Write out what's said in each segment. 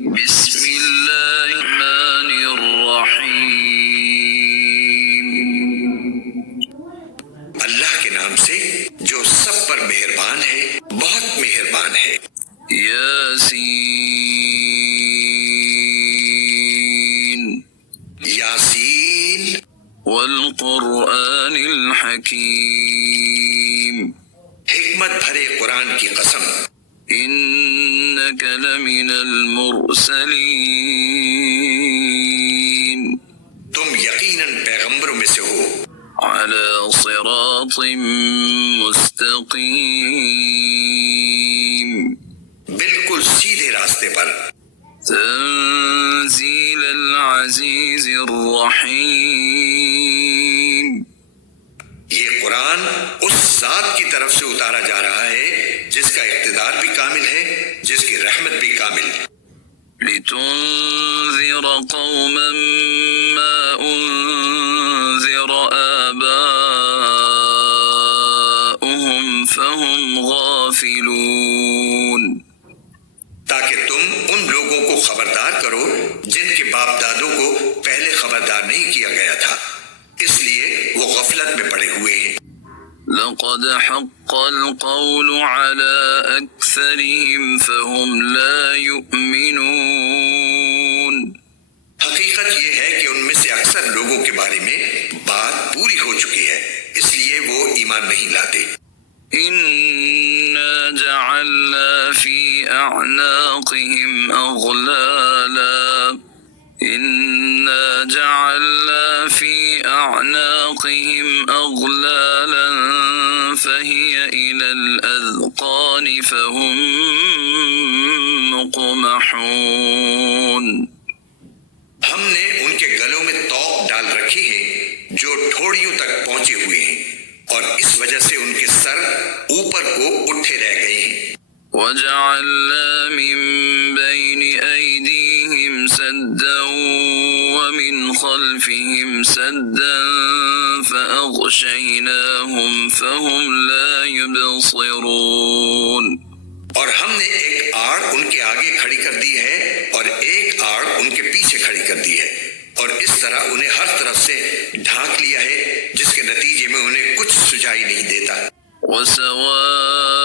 بسم اللہ الرحمن الرحیم، اللہ کے نام سے جو سب پر مہربان ہے، بہت مہربان ہے۔ یاسین یاسین والقرآن الحکیم، حکمت بھرے قرآن کی قسم، انک لمن المرسلین، تم یقیناً پیغمبروں میں سے ہو، علی صراط مستقیم، بالکل سیدھے راستے پر۔ تنزیل العزیز الرحیم، یہ قرآن اس ذات کی طرف سے اتارا جا رہا ہے جس کا اقتدار بھی کامل ہے، جس کی رحمت بھی کامل۔ لتنذر قوما ما انذر آباؤهم فهم غافلون، تاکہ تم ان لوگوں کو خبردار کرو جن کے باپ دادوں کو پہلے خبردار نہیں کیا گیا تھا، اس لیے وہ غفلت میں پڑے ہوئے ہیں۔ لقد حق القول على أكثرهم فهم لا يؤمنون، حقیقت یہ ہے کہ ان میں سے اکثر لوگوں کے بارے میں بات پوری ہو چکی ہے، اس لیے وہ ایمان نہیں لاتے۔ إنا جعلنا في أعناقهم أغلالا، إنا جعلنا في أعناقهم أغلالا فهي إلى الأذقان فهم مقمحون، ہم نے ان کے گلوں میں طوق ڈال رکھی ہیں جو ٹھوڑیوں تک پہنچے ہوئے ہیں، اور اس وجہ سے ان کے سر اوپر کو اٹھے رہ گئے ہیں۔ وجعلنا من بين أيديهم سدا ومن خلفهم سدا فأغشيناهم فهم لا يبصرون، اور ہم نے ایک آڑ ان کے آگے کھڑی کر دی ہے اور ایک آڑ ان کے پیچھے کھڑی کر دی ہے، اور اس طرح انہیں ہر طرف سے ڈھانک لیا ہے جس کے نتیجے میں انہیں کچھ سجائی نہیں دیتا۔ وسواء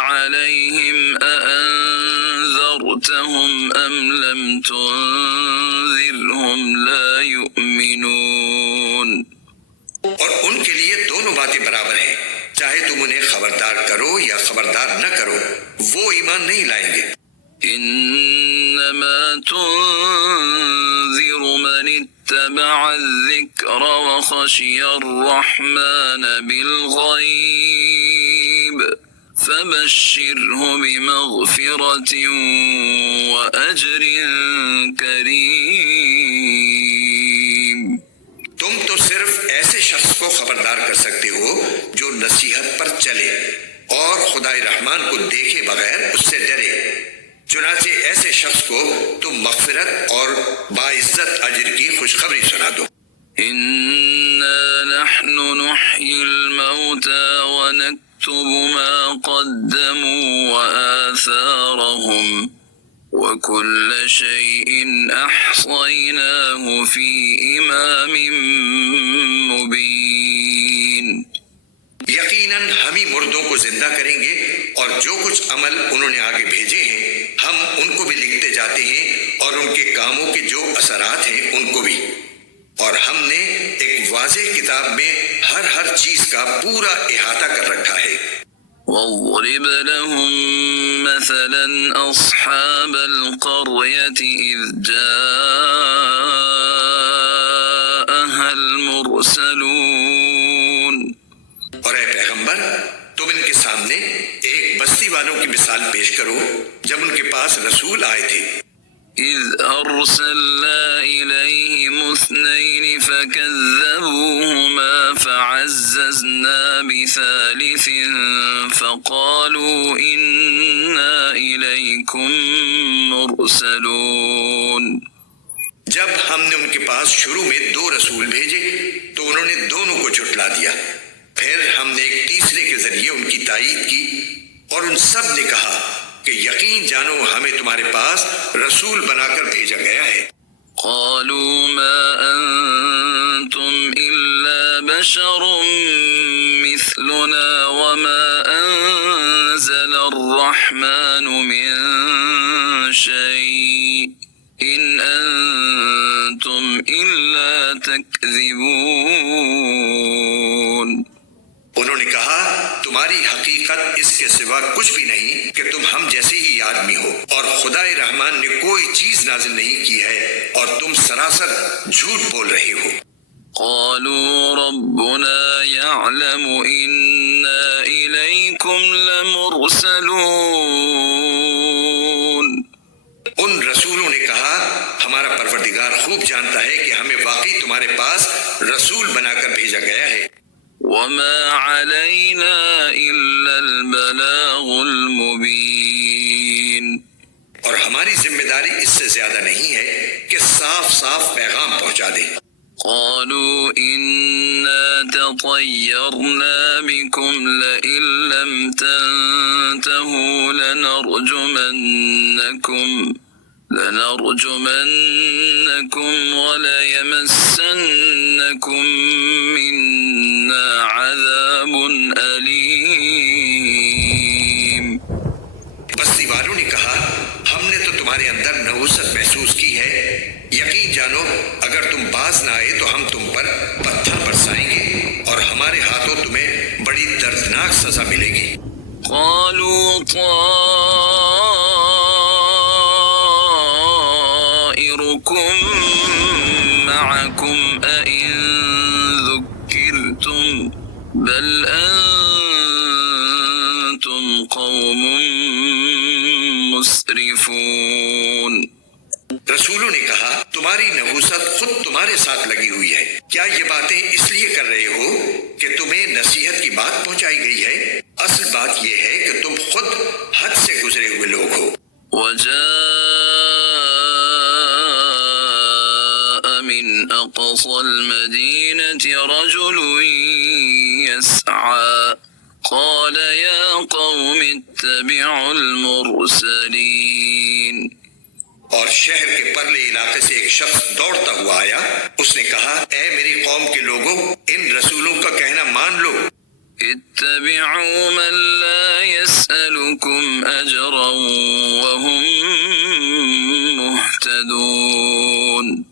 عليهم أأنذرتهم أم لم تنذرهم لا يؤمنون، اور ان کے لیے دونوں باتیں برابر ہیں، چاہے تم انہیں خبردار کرو یا خبردار نہ کرو، وہ ایمان نہیں لائیں گے۔ إنما تنذر من اتبع الذكر وخشي الرحمن بالغيب فبشره بمغفرة وأجر كريم، تم تو صرف ایسے شخص کو خبردار کر سکتے ہو جو نصیحت پر چلے اور خدائے رحمان کو دیکھے بغیر اس سے ڈرے، چنانچہ ایسے شخص کو تم مغفرت اور باعزت اجر کی خوشخبری سنا دو۔ إنا نحن نحيي الموتى ونكتب ما قدموا وآثارهم وكل شيء أحصيناه في إمام مبين، یقیناً ہم ہی مردوں کو زندہ کریں گے، اور جو کچھ عمل انہوں نے آگے بھیجے ہیں ہم ان کو بھی لکھتے جاتے ہیں، اور ان کے کاموں کے جو اثرات ہیں ان کو بھی، اور ہم نے ایک واضح کتاب میں ہر چیز کا پورا احاطہ کر رکھا ہے۔ واضرب لهم مثلا أصحاب القرية إذ جاءها المرسلون، اور اے پیغمبر تم ان کے سامنے ایک بستی والوں کی مثال پیش کرو جب ان کے پاس رسول آئے تھے۔ إذ أرسلنا إليهم اثنين فكذبوهما فعززنا بثالث فقالوا إنا إليكم مرسلون، جب ہم نے ان کے پاس شروع میں 2 رسول بھیجے تو انہوں نے دونوں کو جھٹلا دیا، پھر ہم نے ایک تیسرے کے ذریعے ان کی تائید کی، اور ان سب نے کہا کہ کہ یقین جانو ہمیں تمہارے پاس رسول بنا کر بھیجا گیا ہے۔ قالوا ما أنتم إلا بشر مثلنا وما أنزل الرحمن من شيء إن أنتم إلا تكذبون۔ انہوں نے کہا تمہاری حقیقت اس کے سوا کچھ بھی نہیں کہ تم ہم جیسے ہی آدمی ہو، اور خدا رحمان نے کوئی چیز نازل نہیں کی ہے اور تم سراسر جھوٹ بول رہے ہو۔ قالوا ربنا يعلم إنا إليكم لمرسلون۔ ان رسولوں نے کہا ہمارا پروردگار خوب جانتا ہے کہ ہمیں واقعی تمہارے پاس رسول بنا کر بھیجا گیا ہے۔ وما علينا إلا البلاغ المبين۔ اور ہماری ذمہ داری اس سے زیادہ نہیں ہے کہ صاف صاف پیغام پہنچا دیں۔ قالوا إنا تطيرنا بكم لئن لم تنتهوا لنرجمنكم وليمسنكم منا عذاب أليم۔ بستی والوں نے کہا ہم نے تو تمہارے اندر نحوست محسوس کی ہے، یقین جانو اگر تم باز نہ آئے تو ہم تم پر پتھر برسائیں گے اور ہمارے ہاتھوں تمہیں بڑی دردناک سزا ملے گی۔ قالوا طائركم معكم أئن ذكرتم بل أنتم قوم مسرفون۔ رسولوں نے کہا تمہاری نحوست خود تمہارے ساتھ لگی ہوئی ہے، کیا یہ باتیں اس لیے کر رہے ہو کہ تمہیں نصیحت کی بات پہنچائی گئی ہے؟ اصل بات یہ ہے کہ تم خود حد سے گزرے ہوئے لوگ ہو۔ وجاء من أقصى المدينة رجل يسعى قال يا قوم اتبعوا المرسلين۔ اور شہر کے پرلے علاقے سے ایک شخص دوڑتا ہوا آیا، اس نے کہا اے میری قوم کے لوگوں ان رسولوں کا کہنا مان لو۔ اتبعوا من لا يسألكم أجرا وهم مهتدون۔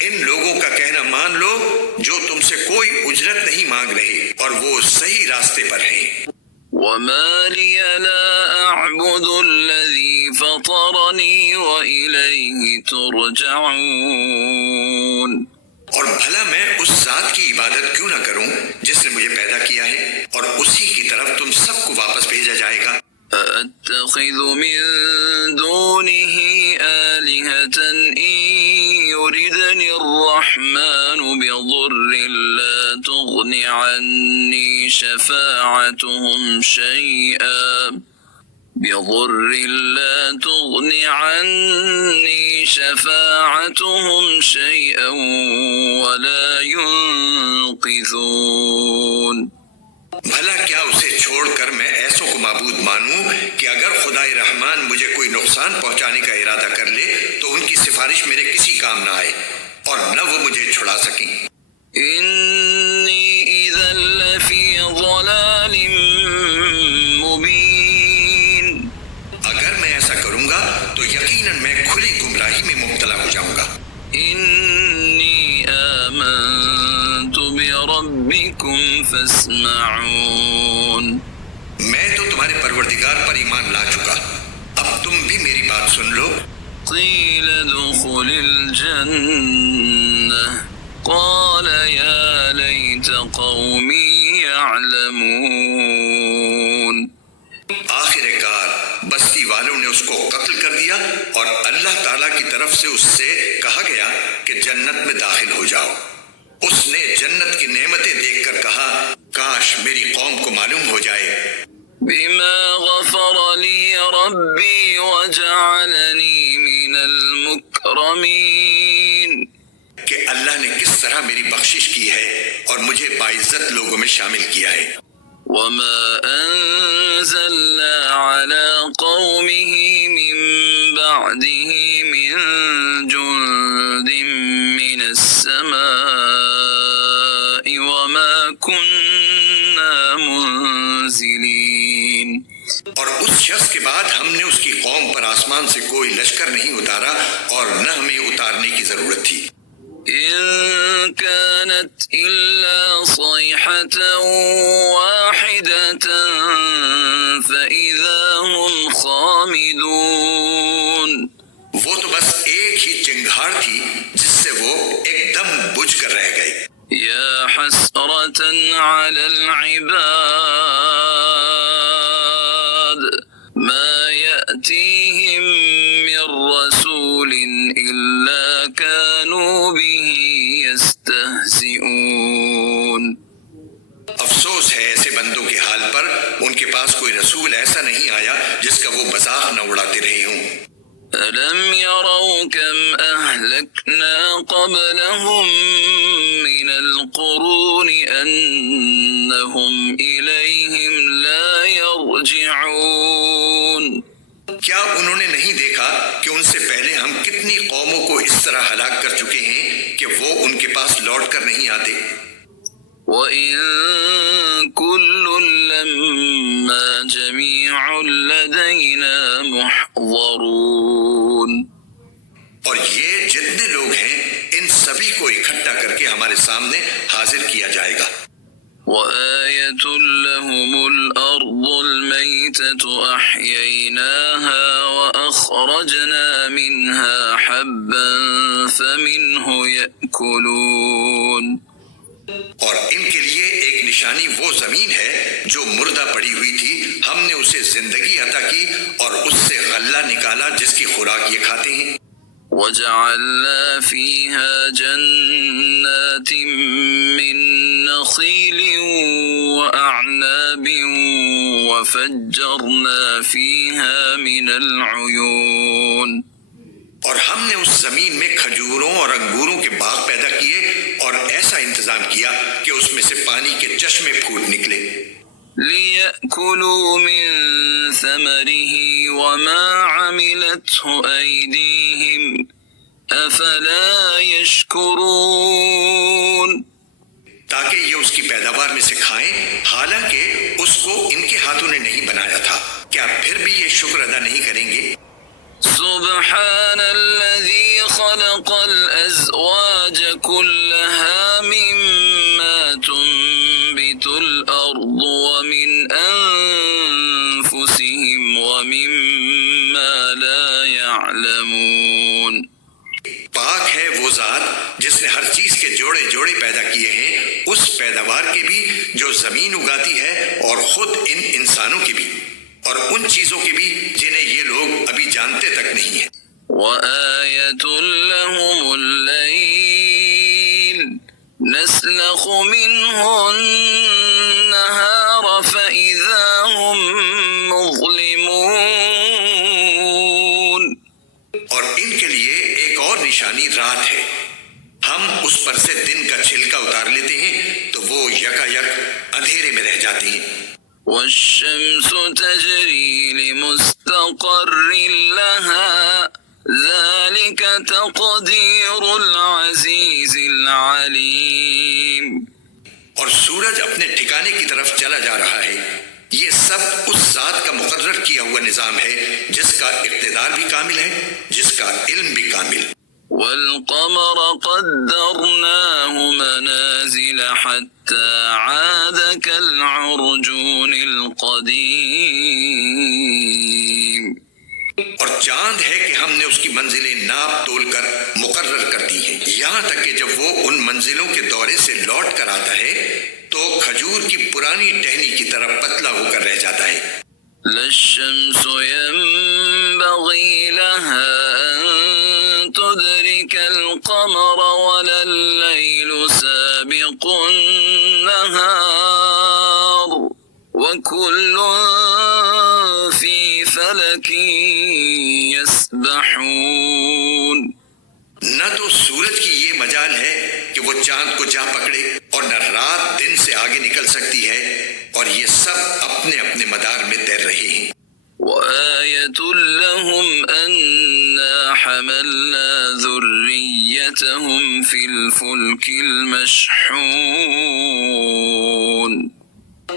ان لوگوں کا کہنا مان لو جو تم سے کوئی اجرت نہیں مانگ رہے اور وہ صحیح راستے پر ہیں۔ وما لي لا أعبد الذي فطرني وإليه ترجعون۔ اور بھلا میں اس ذات کی عبادت کیوں نہ کروں جس نے مجھے پیدا کیا ہے اور اسی کی طرف تم سب کو واپس بھیجا جائے گا۔ أأتخذ من دونه آلهة إن يردني الرحمن بضر لا تغن عني شفاعتهم شيئا ولا ينقذون۔ بھلا کیا اسے چھوڑ کر میں ایسوں کو معبود مانوں کہ اگر خدائے رحمان مجھے کوئی نقصان پہنچانے کا ارادہ کر لے تو ان کی سفارش میرے کسی کام نہ آئے اور نہ وہ مجھے چھڑا سکیں۔ إني إذا لفي ضلال مبين۔ اگر میں ایسا کروں گا تو یقیناً میں کھلی گمراہی میں مبتلا ہو جاؤں گا۔ إني آمنت بربكم فاسمعون۔ میں تو تمہارے پروردگار پر ایمان لا چکا، اب تم بھی میری بات سن لو۔ قيل ادخل الجنة قال يا ليت قومي يعلمون۔ آخر کار بستی والوں نے اس کو قتل کر دیا اور اللہ تعالیٰ کی طرف سے اس سے کہا گیا کہ جنت میں داخل ہو جاؤ۔ اس نے جنت کی نعمتیں دیکھ کر کہا کاش میری قوم کو معلوم ہو جائے بما غفر لي ربي وجعلني من المكرمين۔ کہ اللہ نے کس طرح میری بخشش کی ہے اور مجھے باعزت لوگوں میں شامل کیا ہے۔ وما تجلى على قومه من بعده من جند من السماء وما كنا منزلين. اور اس شخص کے بعد ہم نے اس کی قوم پر آسمان سے کوئی لشکر نہیں اتارا اور نہ ہمیں اتارنے کی ضرورت تھی. إن كانت إلا صيحة واحدة فإذا هم خامدون. وہ تو بس ایک ہی چنگھاڑ تھی جس سے وہ ایک دم بجھ کر رہ گئے. يا حسرة على العباد ما يأتيهم من رسول إلا كانوا به يستهزئون. افسوس ہے ایسے بندوں کے حال پر، ان کے پاس کوئی رسول ایسا نہیں آیا جس کا وہ مذاق نہ اڑاتے رہے ہوں. ألم يروا كم أهلكنا قبلهم من القرون أنهم إليهم لا يرجعون. کیا انہوں نے نہیں دیکھا کہ ان سے پہلے ہم کتنی قوموں کو اس طرح ہلاک کر چکے ہیں کہ وہ ان کے پاس لوٹ کر نہیں آتے. وَإِن كُلٌّ لَّمَّا جَمِيعٌ لَّدَيْنَا مُحْضَرُونَ. اور یہ جتنے لوگ ہیں ان سبھی کو اکٹھا کر کے ہمارے سامنے حاضر کیا جائے گا. وَآيَةٌ لَّهُمُ الْأَرْضُ الْمَيْتَةُ أَحْيَيْنَاهَا وَأَخْرَجْنَا مِنْهَا حَبًّا فَمِنْهُ يَأْكُلُونَ. اور ان کے لیے ایک نشانی وہ زمین ہے جو مردہ پڑی ہوئی تھی، ہم نے اسے زندگی عطا کی اور اس سے غلہ نکالا جس کی خوراک یہ کھاتے ہیں. وَجَعَلْنَا فِيهَا جَنَّاتٍ مِّن نَّخِيلٍ وَأَعْنَابٍ وَفَجَّرْنَا فِيهَا مِنَ الْعُيُونِ. اور ہم نے اس زمین میں کھجوروں اور انگوروں کے باغ پیدا کیے اور ایسا انتظام کیا کہ اس میں سے پانی کے چشمے پھوٹ نکلے. لِيَأْكُلُوا مِن ثَمَرِهِ وَمَا عَمِلَتْهُ أَيْدِيهِمْ أَفَلَا يَشْكُرُونَ. تاکہ یہ اس کی پیداوار میں سے کھائیں، حالانکہ اس کو ان کے ہاتھوں نے نہیں بنایا تھا. کیا پھر بھی یہ شکر ادا نہیں کریں گے؟ سبحان الذي خلق الأزواج كلها مما تنبت الأرض ومن أنفسهم ومما لا يعلمون. پاک ہے وہ ذات جس نے ہر چیز کے جوڑے جوڑے پیدا کیے ہیں، اس پیداوار کے بھی جو زمین اگاتی ہے اور خود ان انسانوں کے بھی، اور ان چیزوں کے بھی جنہیں یہ لوگ ابھی جانتے تک نہیں ہیں. وَآيَةٌ لَّهُمُ اللَّيْلُ نَسْلَخُ مِنْهُ النَّهَارَ فَإِذَا هُم مُّظْلِمُونَ. اور ان کے لیے ایک اور نشانی رات ہے، ہم اس پر سے دن کا چھلکا اتار لیتے ہیں تو وہ یکا یک اندھیرے میں رہ جاتی ہیں. وَالشَّمْسُ تَجْرِي لِمُسْتَقَرٍّ لَّهَا ذَلِكَ تَقْدِيرُ الْعَزِيزِ الْعَلِيمِ. اور سورج اپنے ٹھکانے کی طرف چلا جا رہا ہے، یہ سب اس ذات کا مقرر کیا ہوا نظام ہے جس کا اقتدار بھی کامل ہے، جس کا علم بھی کامل. وَالْقَمَرَ قَدَّرْنَاهُ مَنَازِلَ حَتَّى عَادَ كَالْعُرْجُونِ الْقَدِيمِ. اور چاند ہے کہ ہم نے اس کی منزلیں ناپ تول کر مقرر کر دی ہیں، یہاں تک کہ جب وہ ان منزلوں کے دورے سے لوٹ کر آتا ہے تو کھجور کی پرانی ٹہنی کی طرح پتلا ہو کر رہ جاتا ہے. لَا الشَّمْسُ يَنبَغِي لَهَا أَن تُدْرِكَ الْقَمَرَ وَلَا اللَّيْلُ سَابِقُ النَّهَارِ وَكُلٌّ فِي فَلَكٍ يَسْبَحُونَ. نہ تو سورج کی یہ مجال ہے کہ وہ چاند کو جا پکڑے اور نہ رات دن سے آگے نکل سکتی ہے، اور یہ سب اپنے اپنے مدار میں تیر آية لهم أنا حملنا ذريتهم في الفلك المشحون.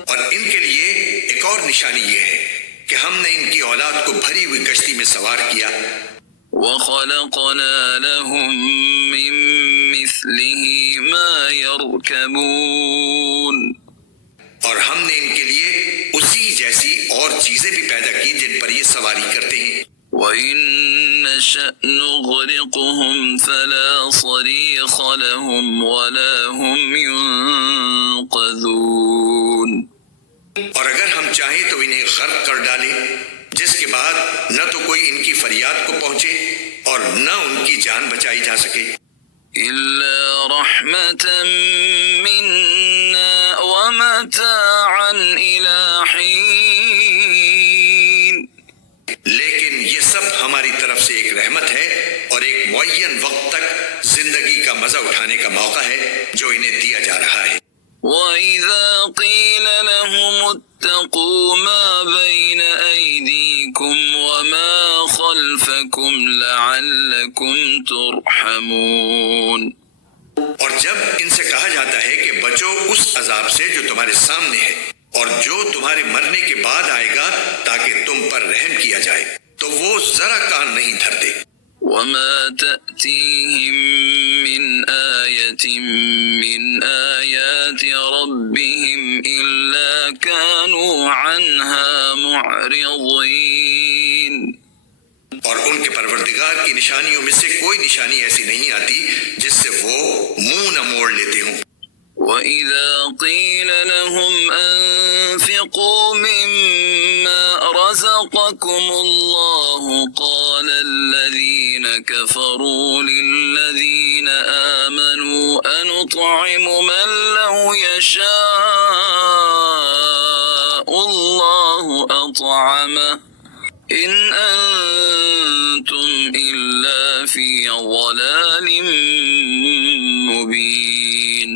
اور ان کے لیے ایک اور نشانی یہ ہے کہ ہم نے ان کی اولاد کو بھری ہوئی کشتی میں سوار کیا. وَخَلَقْنَا لَهُم مِّن مِّثْلِهِ مَا يَرْكَبُونَ. اور ہم نے ان کے لیے اسی جیسی اور چیزیں بھی پیدا کی جن پر یہ سواری کرتے ہیں. وَإِن نَّشَأْ نُغْرِقْهُمْ فَلَا صَرِيخَ لَهُمْ وَلَا هُمْ يُنقَذُونَ. اور اگر ہم چاہیں تو انہیں غرق کر ڈالیں، جس کے بعد نہ تو کوئی ان کی فریاد کو پہنچے اور نہ ان کی جان بچائی جا سکے. إِلَّا رَحْمَةً مِّنَّا وَمَتَاعًا إِلَى حِينٍ. لیکن یہ سب ہماری طرف سے ایک رحمت ہے اور ایک معین وقت تک زندگی کا مزہ اٹھانے کا موقع ہے جو انہیں دیا جا رہا ہے. وَإِذَا قِيلَ لَهُمُ اتَّقُوا مَا بَيْنَ أَيْدِيكُمْ وَمَا خَلْفَكُمْ لَعَلَّكُمْ تُرْحَمُونَ. اور جب ان سے کہا جاتا ہے کہ بچو اس عذاب سے جو تمہارے سامنے ہے اور جو تمہارے مرنے کے بعد آئے گا تاکہ تم پر رحم کیا جائے، تو وہ ذرا کان نہیں دھرتے. وَمَا تَأْتِيهِم مِّنْ آيَةٍ مِّنْ آيَاتِ رَبِّهِمْ إِلَّا كَانُوا عَنْهَا مُعْرِضِينَ. اور ان کے پروردگار کی نشانیوں میں سے کوئی نشانی ایسی نہیں آتی جس سے وہ منہ نہ موڑ لیتے ہوں. وَإِذَا قِيلَ لَهُمْ أَنفِقُوا مِمَّا رَزَقَكُمُ اللَّهُ قَالَ الَّذِينَ كَفَرُوا لِلَّذِينَ آمَنُوا أَنُطْعِمُ مَن لَّوْ يَشَاءُ اللَّهُ أَطْعَمَهُ إِنْ أَنتُمْ إِلَّا فِي ضَلَالٍ مُّبِينٍ.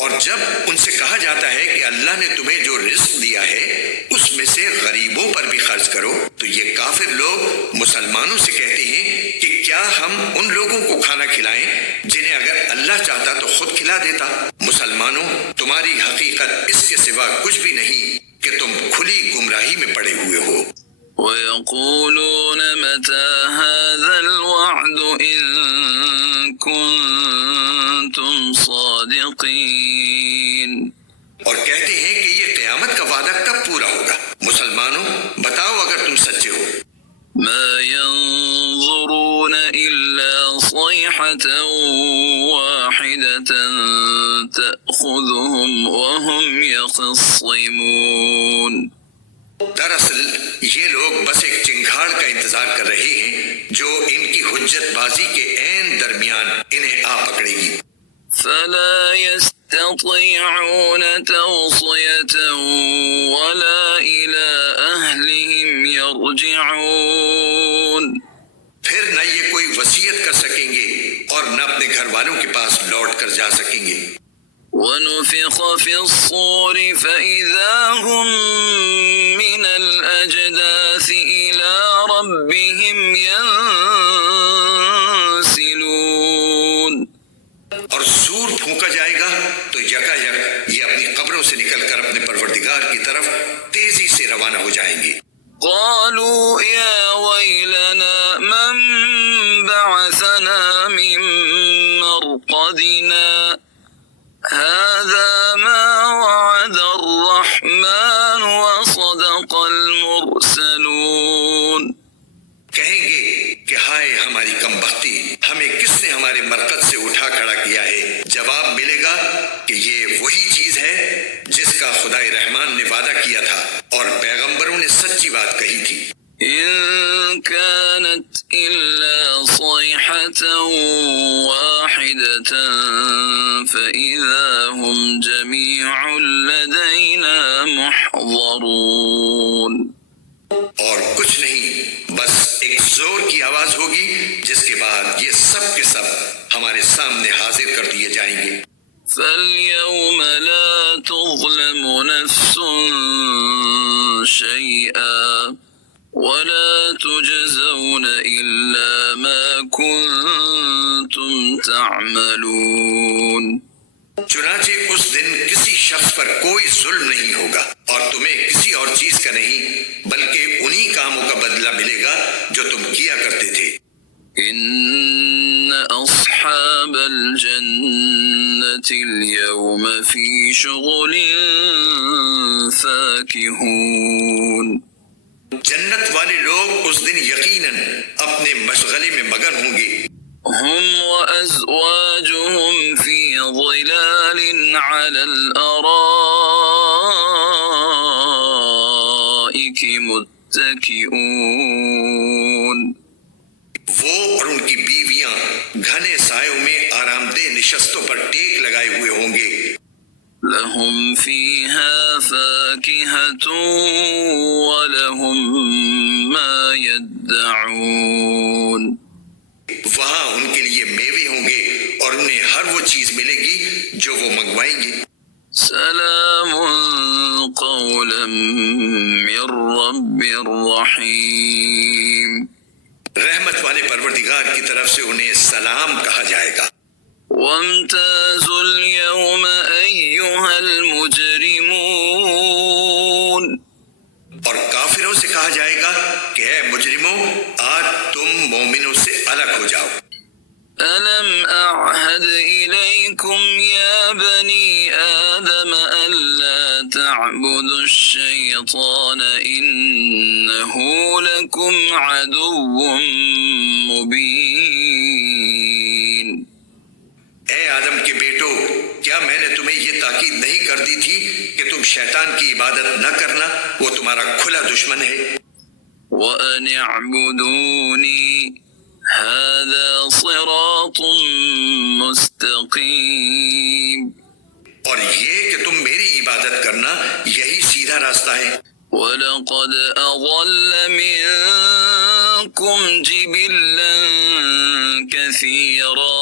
اور جب ان سے کہا جاتا ہے کہ اللہ نے تمہیں جو رزق دیا ہے اس میں سے غریبوں پر بھی خرچ کرو، تو یہ کافر لوگ مسلمانوں سے کہتے ہیں کہ کیا ہم ان لوگوں کو کھانا کھلائیں جنہیں اگر اللہ چاہتا تو خود کھلا دیتا. مسلمانوں، تمہاری حقیقت اس کے سوا کچھ بھی نہیں کہ تم کھلی گمراہی میں پڑے ہوئے ہو. وَيَقُولُونَ مَتَى هَذَا الْوَعْدُ إِن كُنتُمْ صَادِقِينَ. اور کہتے ہیں کہ یہ قیامت کا وعدہ کب پورا ہوگا؟ مسلمانوں، بتاؤ اگر تم سچے ہو. مَا يَنظُرُونَ إِلَّا صَيْحَةً وَاحِدَةً تَأْخُذُهُمْ وَهُمْ يَخِصِّمُونَ. دراصل یہ لوگ بس ایک چنگھاڑ کا انتظار کر رہے ہیں جو ان کی حجت بازی کے عین درمیان انہیں آ پکڑے گی. فَلَا يَسْتَطِيعُونَ تَوْصِيَةً وَلَا إِلَىٰ أَهْلِهِمْ يَرْجِعُونَ. پھر نہ یہ کوئی وصیت کر سکیں گے اور نہ اپنے گھر والوں کے پاس لوٹ کر جا سکیں گے. وَنُفِخَ فِي الصُّورِ فَإِذَا هُم مِّنَ الْأَجْدَاثِ إِلَىٰ رَبِّهِمْ يَنسِلُونَ. اور سور پھونکا جائے گا تو یکا یک یہ اپنی قبروں سے نکل کر اپنے پروردگار کی طرف تیزی سے روانہ ہو جائیں گے. قَالُوا يَا وَيْلَنَا مَن بَعَثَنَا مِن مَّرْقَدِنَا هَٰذَا مَا وَعَدَ الرَّحْمَٰنُ وَصَدَقَ الْمُرْسَلُونَ. کہیں گے کہ ہائے ہماری کم بختی، ہمیں کس نے ہمارے مرکز سے اٹھا کھڑا کیا ہے؟ جواب ملے گا کہ یہ وہی چیز ہے جس کا خدائے رحمان نے وعدہ کیا تھا اور پیغمبروں نے سچی بات کہی تھی. إِن كَانَتْ إِلَّا صَيْحَةً وَاحِدَةً فَإِذَا هُمْ جَمِيعٌ لَدَيْنَا مُحْضَرُونَ. اور کچھ نہیں، بس ایک زور کی آواز ہوگی جس کے بعد یہ سب کے سب ہمارے سامنے حاضر کر دیے جائیں گے. فَالْيَوْمَ لَا تُظْلَمُ نَفْسٌ شَيْئًا ولا تجزون إلا ما كنتم تعملون. چنانچہ اس دن کسی شخص پر کوئی ظلم نہیں ہوگا اور تمہیں کسی اور چیز کا نہیں بلکہ انہی کاموں کا بدلہ ملے گا جو تم کیا کرتے تھے. إن أصحاب الجنة اليوم في شغل فاكهون. جنت والے لوگ اس دن یقیناً اپنے مشغلے میں مگن ہوں گے. هم وأزواجهم في ظلال على الأرائك متكئون. وہ اور ان کی بیویاں گھنے سایوں میں آرام دہ نشستوں پر ٹیک لگائے ہوئے ہوں گے. لهم فيها فاكهة ولهم ما يدعون. وہاں ان کے لیے میوے ہوں گے اور انہیں ہر وہ چیز ملے گی جو وہ منگوائیں گے. سلام قولا من رب رحيم. رحمت والے پروردگار کی طرف سے انہیں سلام کہا جائے گا. وامتازوا اليوم أيها المجرمون. اور کافروں سے کہا جائے گا کہ اے مجرموں آج تم مومنوں سے الگ ہو جاؤ. ألم أعهد إليكم يا بني آدم ألا تعبدوا الشيطان إنه لكم عدو مبين. اے آدم کے بیٹو کیا میں نے تمہیں یہ تاکید نہیں کر دی تھی کہ تم شیطان کی عبادت نہ کرنا، وہ تمہارا کھلا دشمن ہے. وأن اعبدوني هذا صراط مستقيم. اور یہ کہ تم میری عبادت کرنا یہی سیدھا راستہ ہے. وَلَقَدْ أَضَلَّ مِنكُمْ جِبِلًّا كَثِيرًا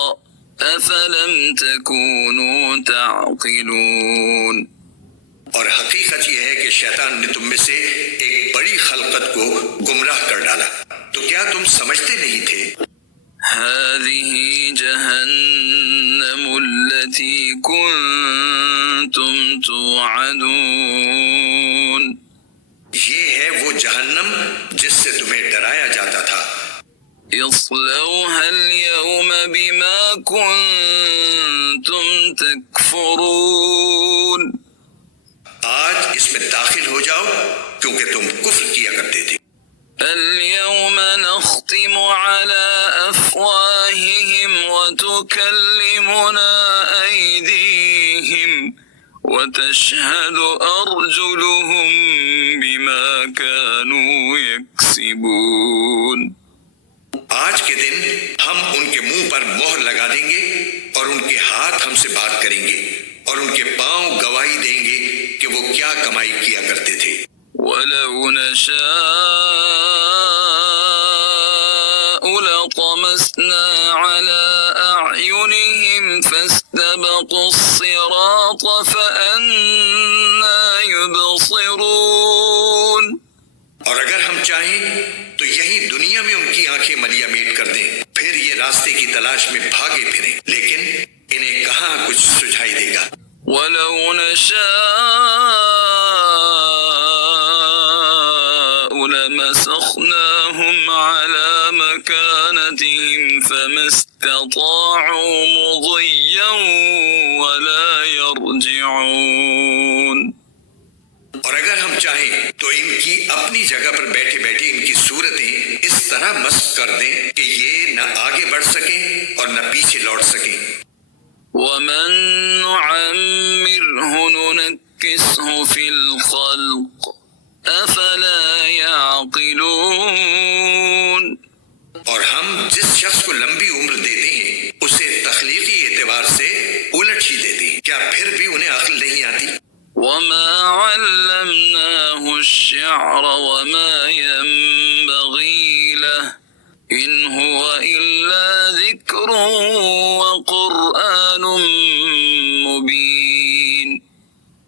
أَفَلَمْ تَكُونُوا تَعْقِلُونَ. اور حقیقت یہ ہے کہ شیطان نے تم میں سے ایک بڑی خلقت کو گمراہ کر ڈالا، تو کیا تم سمجھتے نہیں تھے؟ هذه جهنم التي كنتم توعدون. یہ ہے وہ جہنم جس سے تمہیں ڈرایا جاتا تھا. اصلوها اليوم بما كنتم تكفرون. آج اس میں داخل ہو جاؤ کیونکہ تم کفر کیا کرتے تھے. اليوم نختم على أفواههم وتكلمنا أيديهم وتشهد أرجلهم بما كانوا يكسبون. آج کے دن ہم ان کے منہ پر مہر لگا دیں گے اور ان کے ہاتھ ہم سے بات کریں گے اور ان کے پاؤں گواہی دیں گے کہ وہ کیا کمائی کیا کرتے تھے. ولو نشاء لطمسنا على أعينهم فاستبقوا الصراط فأنى يبصرون. اور اگر ہم چاہیں تو یہی دنیا میں ان کی آنکھیں ملیا میٹ کر دیں، پھر یہ راستے کی تلاش میں بھاگے پھریں، لیکن انہیں کہاں کچھ سجھائی دے گا. ولو نشاء لمسخناهم على مكانتهم فما استطاعوا مضيا ولا يرجعون. اور اگر ہم چاہیں تو ان کی اپنی جگہ پر بیٹھے بیٹھے ان کی صورتیں اس طرح مسخ کر دیں کہ یہ نہ آگے بڑھ سکیں اور نہ پیچھے لوٹ سکیں. ومن نعمره ننكسه في الخلق أفلا يعقلون. اور ہم جس شخص کو لمبی عمر دیتے ہیں اسے تخلیقی اعتبار سے الٹ ہی دیتے ہیں، کیا پھر بھی انہیں عقل نہیں آتی؟ وما علمناه الشعر وما ينبغي له إن هو إلا ذكر وقرآن مبين.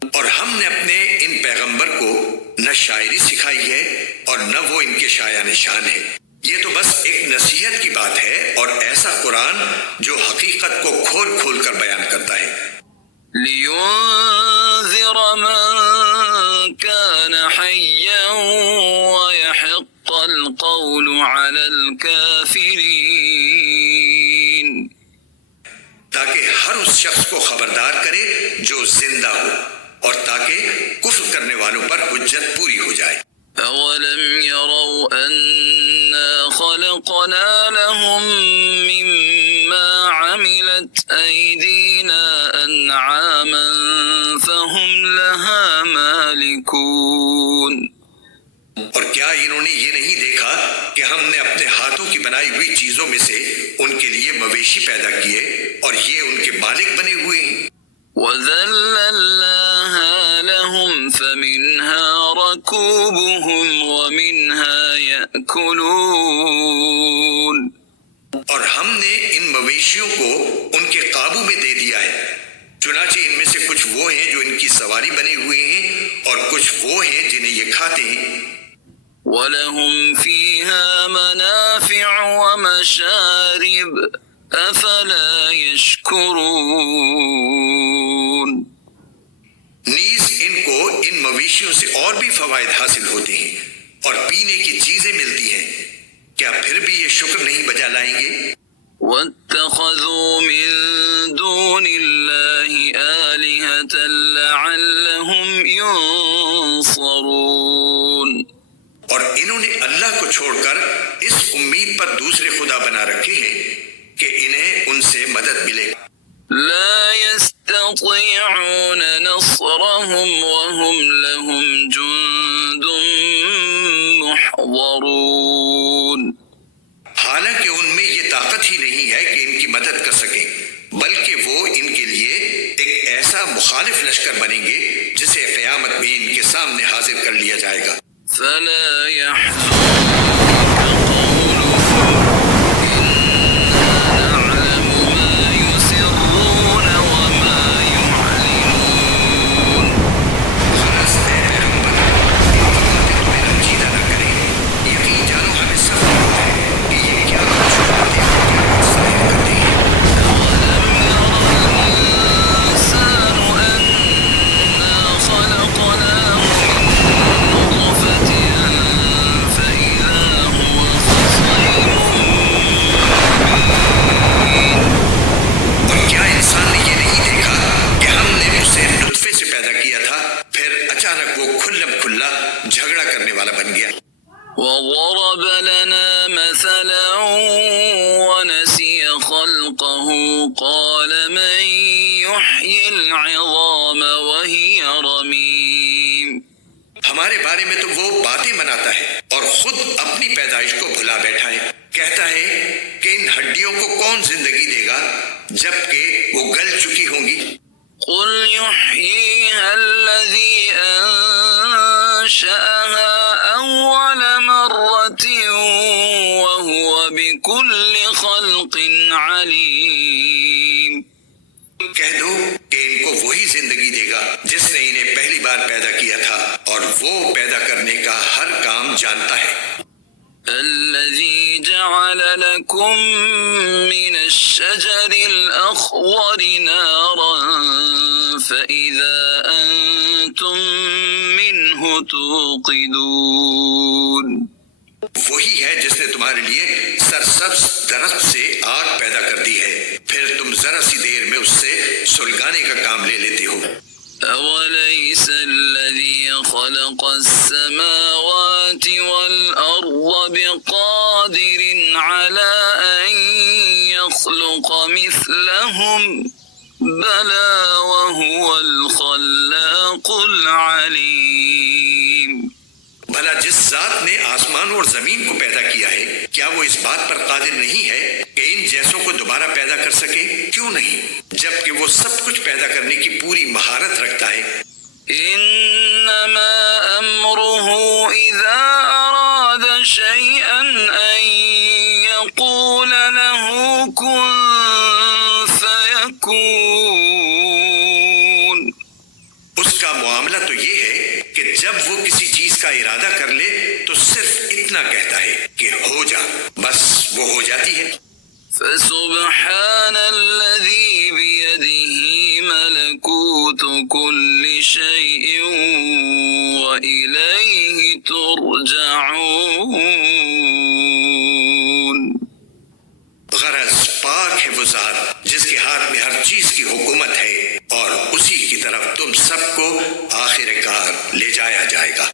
اور ہم نے اپنے ان پیغمبر کو نہ شاعری سکھائی ہے اور نہ وہ ان کے شایع نشان ہے۔ یہ تو بس ایک نصیحت کی بات ہے، اور ایسا قرآن جو حقیقت کو کھول کھول کر بیان کرتا ہے۔ لِيُنذِرَ مَن كَانَ حَيًّا وَيَحِقَّ الْقَوْلُ عَلَى الْكَافِرِينَ، تاکہ ہر اس شخص کو خبردار کرے جو زندہ ہو، اور تاکہ کفر کرنے والوں پر حجت پوری ہو جائے۔ أَوَلَمْ يَرَوْا أَنَّا خَلَقْنَا لَهُم مِّمَّا عَمِلَتْ أَيْدِينَا أَنْعَامًا فَهُمْ لَهَا مَالِكُونَ۔ اور کیا انہوں نے یہ نہیں دیکھا کہ ہم نے اپنے ہاتھوں کی بنائی ہوئی چیزوں میں سے ان کے لیے مویشی پیدا کیے، اور یہ ان کے مالک بنے ہوئے ہیں؟ وَذَلَّلْنَاهَا لَهُمْ فَمِنْهَا رَكُوبُهُمْ وَمِنْهَا يَأْكُلُونَ۔ اور ہم نے ان مویشیوں کو ان کے قابو میں دے دیا ہے، چنانچہ ان میں سے کچھ وہ ہیں جو ان کی سواری بنے ہوئے ہیں، اور کچھ وہ ہیں جنہیں یہ کھاتے ہیں۔ وَلَهُمْ فِيهَا مَنَافِعُ وَمَشَارِبُ أَفَلَا يَشْكُرُونَ۔ نیز ان کو ان مویشیوں سے اور بھی فوائد حاصل ہوتے ہیں، اور پینے کی چیزیں ملتی ہیں، کیا پھر بھی یہ شکر نہیں بجا لائیں گے؟ وَاتَّخَذُوا مِن دُونِ اللَّهِ آلِهَةً لَعَلَّهُمْ يُنصَرُونَ۔ اور انہوں نے اللہ کو چھوڑ کر اس امید پر دوسرے خدا بنا رکھے ہیں کہ انہیں ان سے مدد ملے۔ لا يستطيعون نصرهم وهم لهم جند محضرون۔ حالانکہ ان میں یہ طاقت ہی نہیں ہے کہ ان کی مدد کر سکیں، بلکہ وہ ان کے لیے ایک ایسا مخالف لشکر بنیں گے جسے قیامت میں ان کے سامنے حاضر کر لیا جائے گا۔ فلا يحزنك قولهم إنا نعلم ما يسرون وما يعلنون۔ غرض اے پیغمبر، ان کی باتیں تمہیں رنجیدہ نہ کریں، یقین جانو ہمیں سب معلوم ہے کہ یہ کیا کچھ چھپاتے ہیں اور کیا کچھ ظاہر کرتے ہیں۔ أولم ير الإنسان أنا خلقناه من نطفة فإذا هو خصيم مبين۔ اور کیا انسان نے یہ نہیں دیکھا کہ ہم نے اسے نطفے سے پیدا کیا تھا، پھر اچانک وہ کھلم کھلا جھگڑا کرنے والا بن گیا۔ وضرب لنا مثلا ونسي خلقه قال من يحيي العظام وهي رميم۔ ہمارے بارے میں تو وہ باتیں بناتا ہے اور خود اپنی پیدائش کو بھلا بیٹھا ہے۔ کہتا ہے کہ ان ہڈیوں کو کون زندگی دے گا جبکہ وہ گل چکی ہوں گی۔ قل يحييها الذي أنشأها أول مرة وهو بكل خلق عليم۔ کہہ دو کہ ان کو وہی زندگی دے گا جس نے انہیں پہلی بار پیدا کیا تھا، اور وہ پیدا کرنے کا ہر کام جانتا ہے۔ الذي جعل لكم من الشجر الأخضر نارا فإذا أنتم منه توقدون۔ وہی ہے جس نے تمہارے لیے سرسبز درخت سے آگ پیدا کر دی ہے، پھر تم ذرا سی دیر میں اس سے سلگانے کا کام لے لیتے ہو۔ أوليس الذي خلق السماوات والأرض بقادر على أن يخلق مثلهم بلى وهو الخلاق العليم۔ بھلا جس ذات نے آسمان اور زمین کو پیدا کیا ہے، کیا وہ اس بات پر قادر نہیں ہے کہ ان جیسوں کو دوبارہ پیدا کر سکے؟ کیوں نہیں، جبکہ وہ سب کچھ پیدا کرنے کی پوری مہارت رکھتا ہے۔ إنما أمره إذا أراد شيئا أن يقول له كن فيكون۔ اس کا معاملہ تو یہ ہے کہ جب وہ کسی چیز کا ارادہ کر لے تو صرف اتنا کہتا ہے کہ ہو جا، بس وہ ہو جاتی ہے۔ فسبحان الذي بيده ملكوت كل شيء وإليه ترجعون۔ غرض پاک ہے وہ ذات جس کے ہاتھ میں ہر چیز کی حکومت ہے، اور اسی کی طرف تم سب کو آخر کار لے جایا جائے گا۔